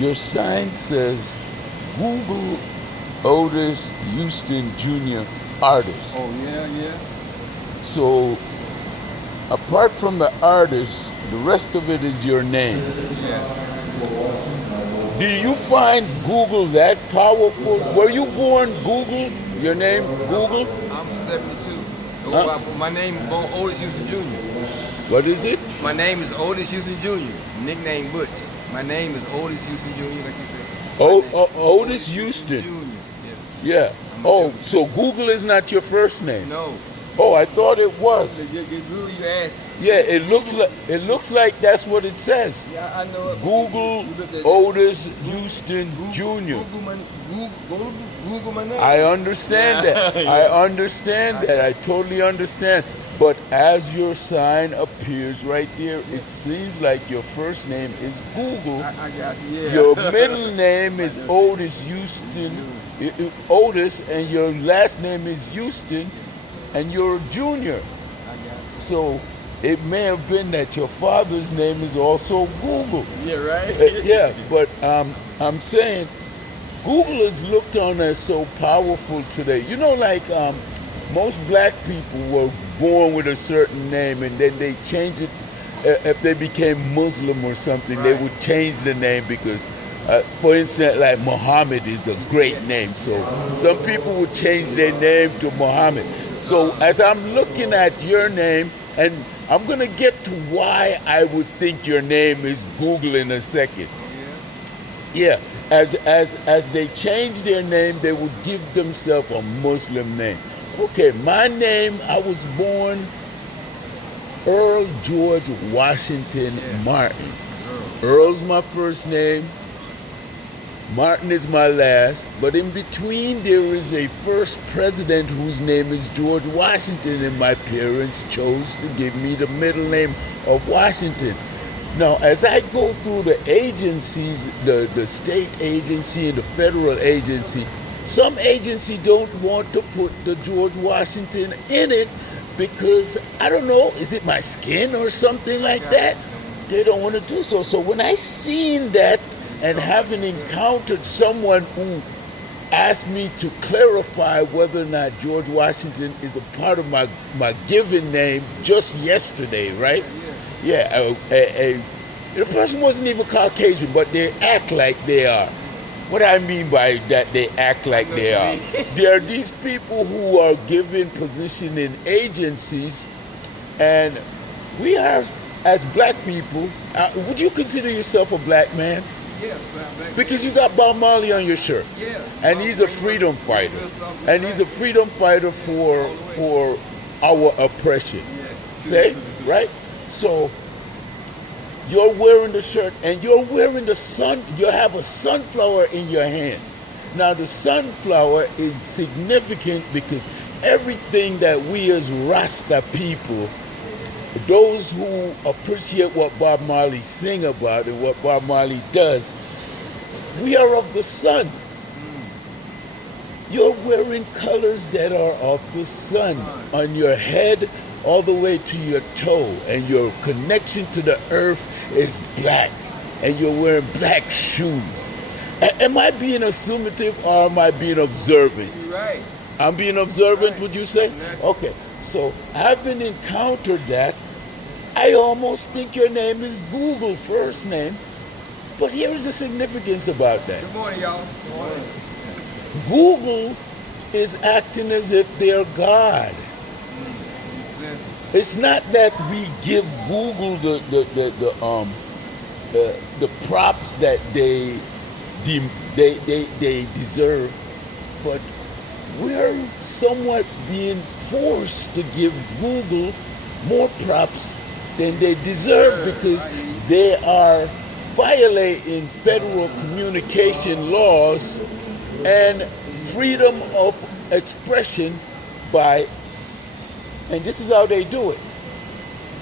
Your sign says Google Otis Houston Jr. artist. Oh, yeah, yeah. So apart from the artist, the rest of it is your name. Yeah. Do you find Google that powerful? Were you born Google? Your name Google? I'm 72. Huh? My name is Otis Houston Jr. What is it? My name is Otis Houston Jr., nickname Butch. My name is Otis Houston Jr., like you said. Otis Houston. Jr. Yeah. I'm Oh, a- so Google is not your first name? No. Oh, I thought it was. Google, you asked. Yeah, it looks like that's what it says. Yeah, I know it. Google You looked at- Otis Houston Jr. Google my name. I understand that. Yeah. I understand that. I totally understand. But as your sign appears right there, it seems like your first name is Google. I got you, yeah. Your middle name is Otis Houston, Otis, and your last name is Houston, and you're a junior. I got you. So it may have been that your father's name is also Google. Yeah, right? Yeah, but I'm saying Google is looked on as so powerful today. You know, like most black people were born with a certain name and then they change it. If they became Muslim or something, they Right. would change the name because, for instance, like Muhammad is a great name. So some people would change their name to Muhammad. So as I'm looking at your name, and I'm gonna get to why I would think your name is Google in a second. Yeah, as they change their name, they would give themselves a Muslim name. Okay, my name, I was born Earl George Washington Martin. Earl's my first name, Martin is my last, but in between there is a first president whose name is George Washington, and my parents chose to give me the middle name of Washington. Now, as I go through the agencies, the state agency and the federal agency, some agency don't want to put the George Washington in it because, I don't know, is it my skin or something like that? They don't want to do so. So when I seen that and having encountered someone who asked me to clarify whether or not George Washington is a part of my given name just yesterday, right? Yeah, the person wasn't even Caucasian, but they act like they are. What I mean by that, they act like they are. There are these people who are given position in agencies, and we are, as black people, would you consider yourself a black man? Yeah, black. Because you got Bob Marley on your shirt. Yeah. And he's a freedom fighter. And he's a freedom fighter for our oppression. Yes. Say, right? So you're wearing the shirt and you're wearing the sun, you have a sunflower in your hand. Now the sunflower is significant because everything that we as Rasta people, those who appreciate what Bob Marley sing about and what Bob Marley does, we are of the sun. You're wearing colors that are of the sun on your head all the way to your toe, and your connection to the earth is black, and you're wearing black shoes. Am I being assumptive or am I being observant? You're right. I'm being observant, Right. would you say? Natural. Okay, so having encountered that, I almost think your name is Google first name, but here is the significance about that. Good morning, y'all. Good morning. Google is acting as if they're God. It's not that we give Google the props that they deserve, but we're somewhat being forced to give Google more props than they deserve because they are violating federal communication laws and freedom of expression by, and this is how they do it.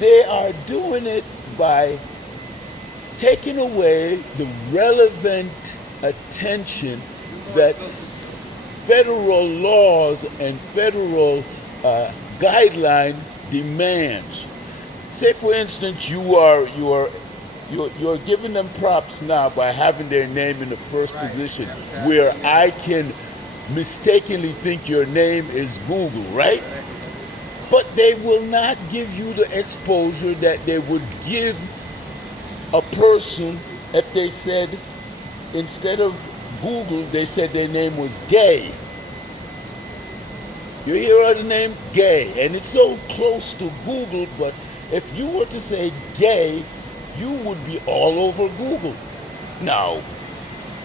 They are doing it by taking away the relevant attention that federal laws and federal guideline demands. Say, for instance, you are you're giving them props now by having their name in the first position, where I can mistakenly think your name is Google, right? But they will not give you the exposure that they would give a person if they said, instead of Google, they said their name was Gay. You hear the name Gay, and it's so close to Google, but if you were to say Gay, you would be all over Google. Now,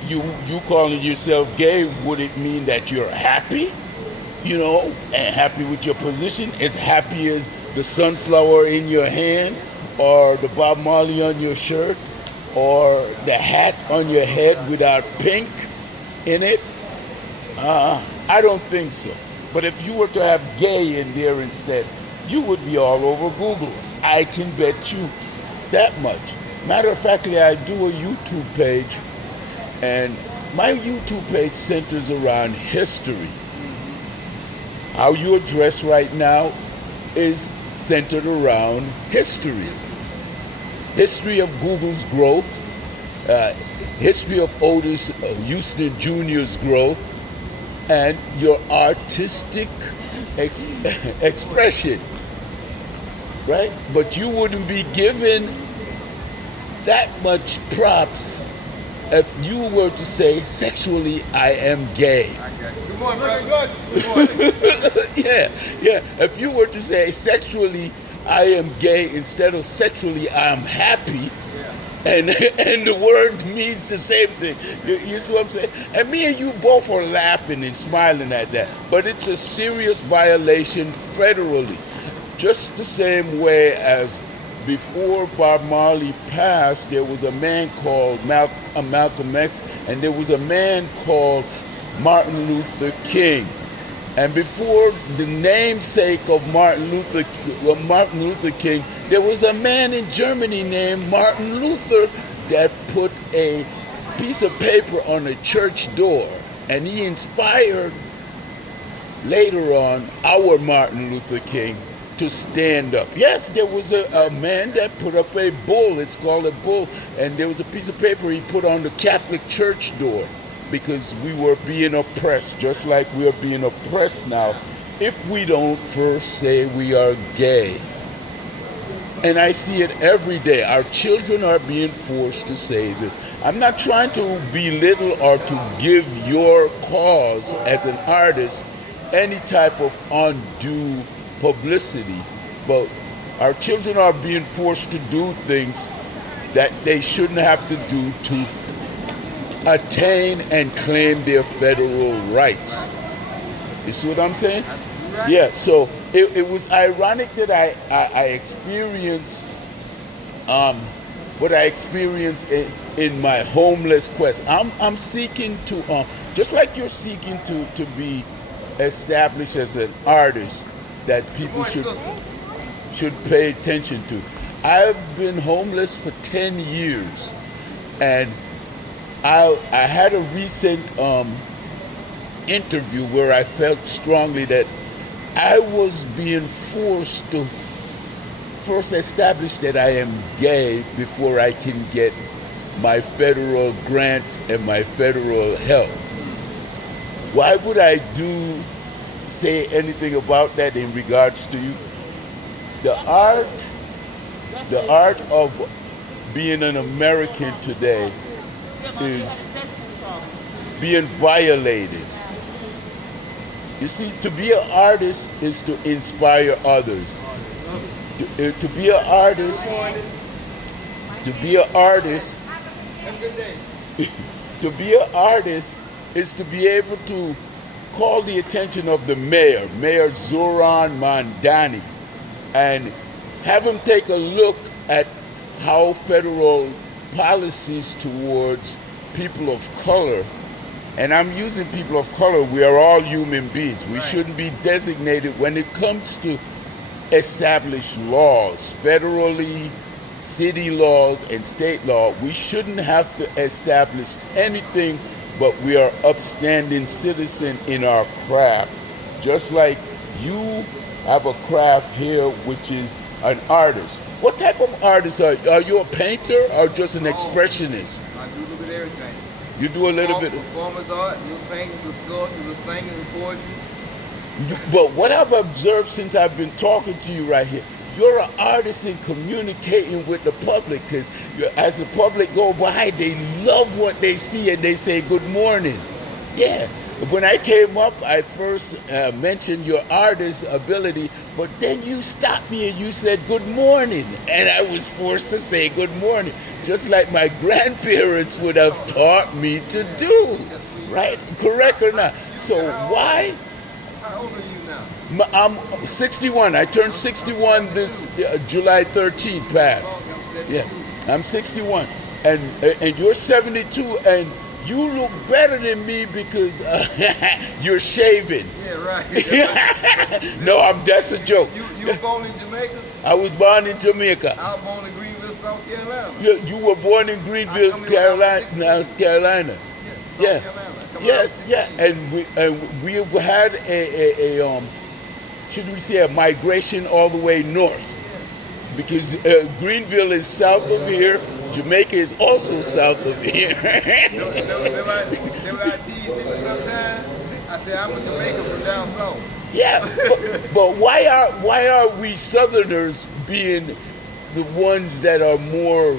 you calling yourself gay, would it mean that you're happy? You know, and happy with your position? As happy as the sunflower in your hand, or the Bob Marley on your shirt, or the hat on your head without pink in it? I don't think so. But if you were to have gay in there instead, you would be all over Google. I can bet you that much. Matter of fact, I do a YouTube page, and my YouTube page centers around history. How you address right now is centered around history. History of Google's growth, history of Otis Houston Jr.'s growth, and your artistic expression, right? But you wouldn't be given that much props if you were to say, sexually, I am gay. Good morning, brother. Good morning. Yeah. If you were to say, sexually, I am gay, instead of sexually, I am happy, and the word means the same thing. You see what I'm saying? And me and you both are laughing and smiling at that. But it's a serious violation federally. Just the same way as before Bob Marley passed, there was a man called Malcolm X, and there was a man called Martin Luther King. And before the namesake of Martin Luther King, there was a man in Germany named Martin Luther that put a piece of paper on a church door, and he inspired later on our Martin Luther King to stand up. Yes, there was a man that put up a bull, it's called a bull, and there was a piece of paper he put on the Catholic church door, because we were being oppressed, just like we are being oppressed now, if we don't first say we are gay. And I see it every day. Our children are being forced to say this. I'm not trying to belittle or to give your cause as an artist any type of undue publicity, but our children are being forced to do things that they shouldn't have to do to attain and claim their federal rights. You see what I'm saying? Right. Yeah, so it was ironic that I experienced what I experienced in my homeless quest. I'm seeking to, just like you're seeking to be established as an artist that people should pay attention to. I've been homeless for 10 years, and I had a recent interview where I felt strongly that I was being forced to first establish that I am gay before I can get my federal grants and my federal help. Why would I say anything about that in regards to you? The art of being an American today is being violated. You see, to be an artist is to inspire others. To be an artist is to be able to call the attention of the Mayor Zoran Mandani, and have him take a look at how federal policies towards people of color, and I'm using people of color, we are all human beings. We shouldn't be designated when it comes to established laws, federally, city laws, and state law. We shouldn't have to establish anything, but we are upstanding citizen in our craft. Just like you I have a craft here, which is an artist. What type of artist are you? A painter or just an expressionist? I do a little bit of everything. You do a little bit. Performance art, little painting, little sculpting, little singing, little poetry. But what I've observed since I've been talking to you right here, you're an artist in communicating with the public, because as the public go by, they love what they see and they say good morning. Yeah. When I came up, I first mentioned your artist ability, but then you stopped me and you said good morning, and I was forced to say good morning, just like my grandparents would have taught me to do. Right? Correct or not? So why? How old are you now? I'm 61. I turned 61 this July 13th past. Yeah, I'm 61, and you're 72, and you look better than me because you're shaving. Yeah, right. No, that's a joke. You were born in Jamaica? I was born in Jamaica. I was born in Greenville, South Carolina. You were born in Greenville, Carolina, South Carolina. Yeah. Yeah. And we've had a should we say a migration all the way north, because Greenville is south of here. Jamaica is also south of here. Remember I tease people sometimes? I say I'm a Jamaican from down south. Yeah, but why are we Southerners being the ones that are more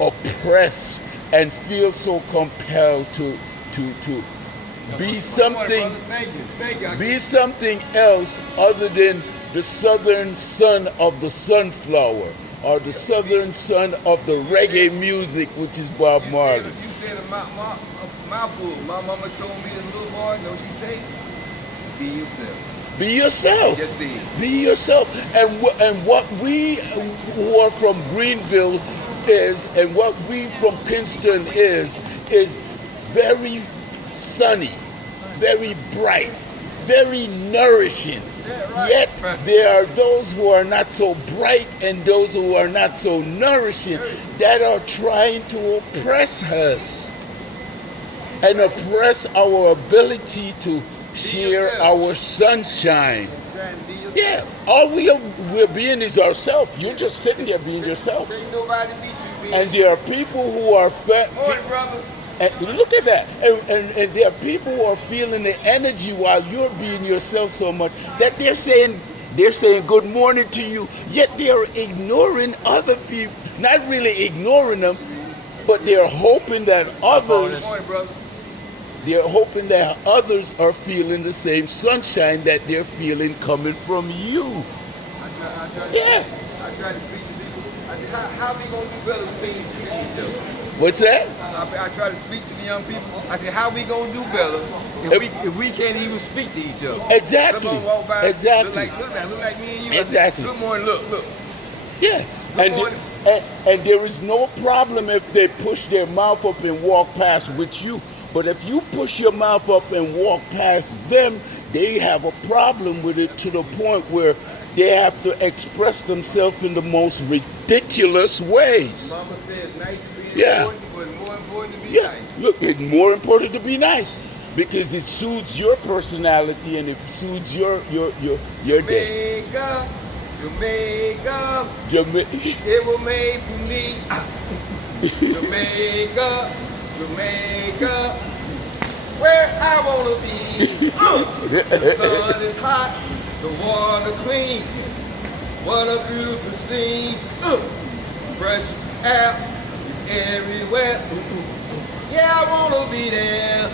oppressed and feel so compelled to be something, be something else other than the southern son of the sunflower, or the southern son of the reggae music, which is Bob Marley? You said a mouthful. My mama told me this little boy, know what she say? Be yourself. Be yourself. Just see. Be yourself. And what we who are from Greenville is, and what we from Kingston is very sunny, very bright, very nourishing. Yeah, right. Yet there are those who are not so bright and those who are not so nourishing that are trying to oppress us and oppress our ability to share our sunshine. Yeah, all we're being is ourselves. You're just sitting there being yourself. Ain't nobody beat you, And there are people who are Morning, brother. and look at that. And there are people who are feeling the energy while you're being yourself so much that they're saying good morning to you, yet they're ignoring other people. Not really ignoring them, but they're hoping that others Morning, brother. they're hoping that others are feeling the same sunshine that they're feeling coming from you. I try Yeah. to speak to people. I said, how we gonna do better when we ain't speak to each other? What's that? I try to speak to the young people. I said, how we gonna do better if we can't even speak to each other? Exactly. Someone walk by, Exactly. look like me and you. I Exactly. said, good morning, look. Yeah. Good morning. And there is no problem if they push their mouth up and walk past with you. But if you push your mouth up and walk past them, they have a problem with it to the point where they have to express themselves in the most ridiculous ways. Mama says nice to be Yeah. important, but more important to be Yeah, nice. look, it's more important to be nice because it suits your personality and it suits your day. Jamaica, it was made for me. Jamaica, where I wanna be. The sun is hot, the water clean. What a beautiful scene. Fresh air is everywhere. Yeah, I wanna be there.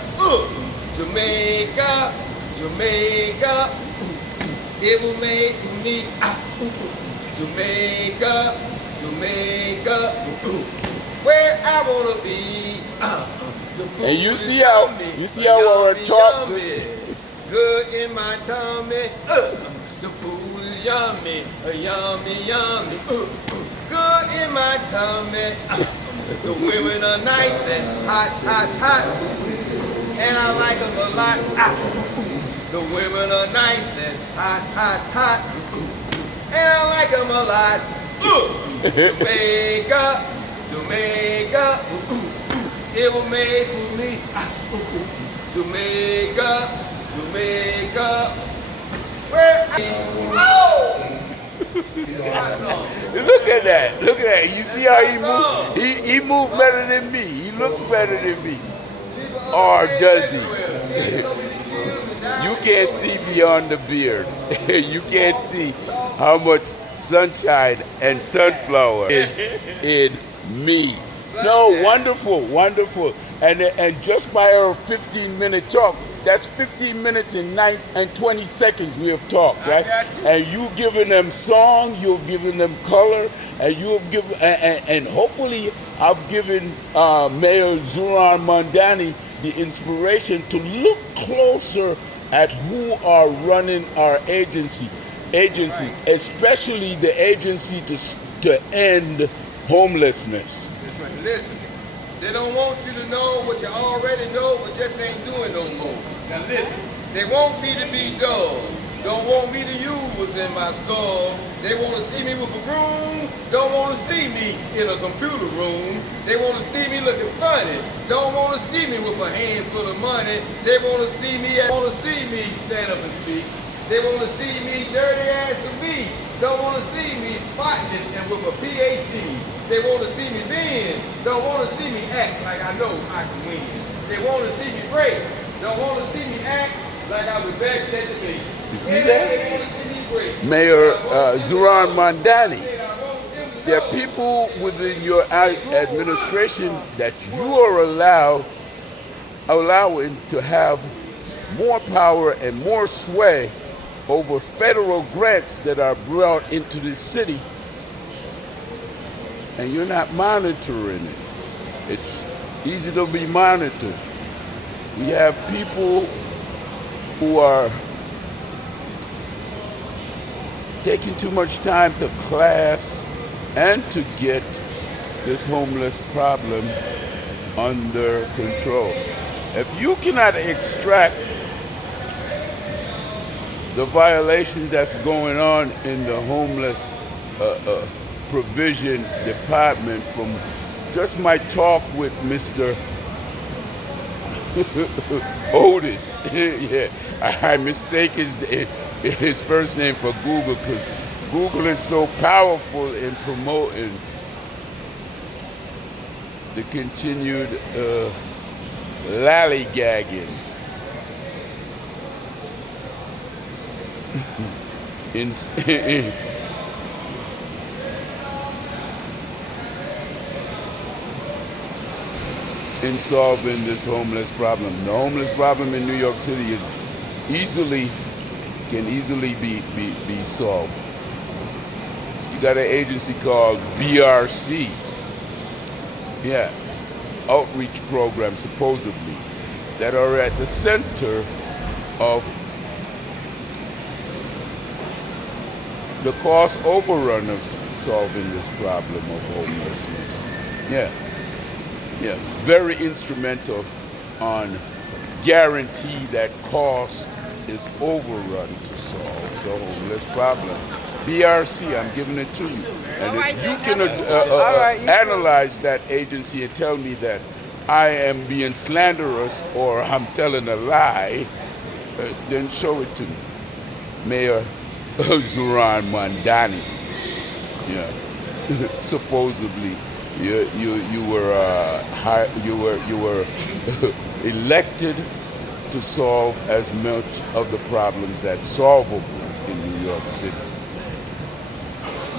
Jamaica, it was made for me. Jamaica, where I wanna be. And you see how our talk just good in my tummy. The food is yummy, yummy. Good in my tummy. The women are nice and hot. And I like them a lot. The women are nice and hot. And I like them a lot. Jamaica, it was made for me. Jamaica, Where? Oh! Look at that. Look at that. You see how he moved? He moved better than me. He looks better than me. Or does he? You can't see beyond the beard. You can't see how much sunshine and sunflower is in me. No, wonderful, wonderful. And just by our 15-minute talk, that's 15 minutes and 20 seconds we have talked, right? And you've given them song, you've given them color, and you have given, and hopefully I've given Mayor Zuran Mondani the inspiration to look closer at who are running our agencies, especially the agency to end homelessness. That's right. Listen, they don't want you to know what you already know, but just ain't doing no more. Now listen, they want me to be dull. Don't want me to use what's in my skull. They want to see me with a broom. Don't want to see me in a computer room. They want to see me looking funny. Don't want to see me with a handful of money. They want to see me stand up and speak. They want to see me dirty ass to me. Don't want to see me spotless and with a PhD. They want to see me bend. Don't want to see me act like I know I can win. They want to see me break. Don't want to see me act like I was best at the league. You see that? Mayor Zuran Mondani, there are people within your administration that you are allowing to have more power and more sway over federal grants that are brought into the city, and you're not monitoring it. It's easy to be monitored. We have people who are taking too much time to class and to get this homeless problem under control. If you cannot extract the violations that's going on in the homeless provision department from just my talk with Mr. Otis, yeah, I mistake his first name for Google because Google is so powerful in promoting the continued lollygagging in solving this homeless problem. The homeless problem in New York City can easily be solved. You got an agency called BRC, yeah, outreach program supposedly, that are at the center of the cost overrun of solving this problem of homelessness. Yeah, very instrumental on guarantee that cost is overrun to solve the homeless problem. BRC, I'm giving it to you. And if you can analyze that agency and tell me that I am being slanderous or I'm telling a lie, then show it to me. Mayor Zuran Mondani. Yeah. Supposedly you were elected to solve as much of the problems that's solvable in New York City.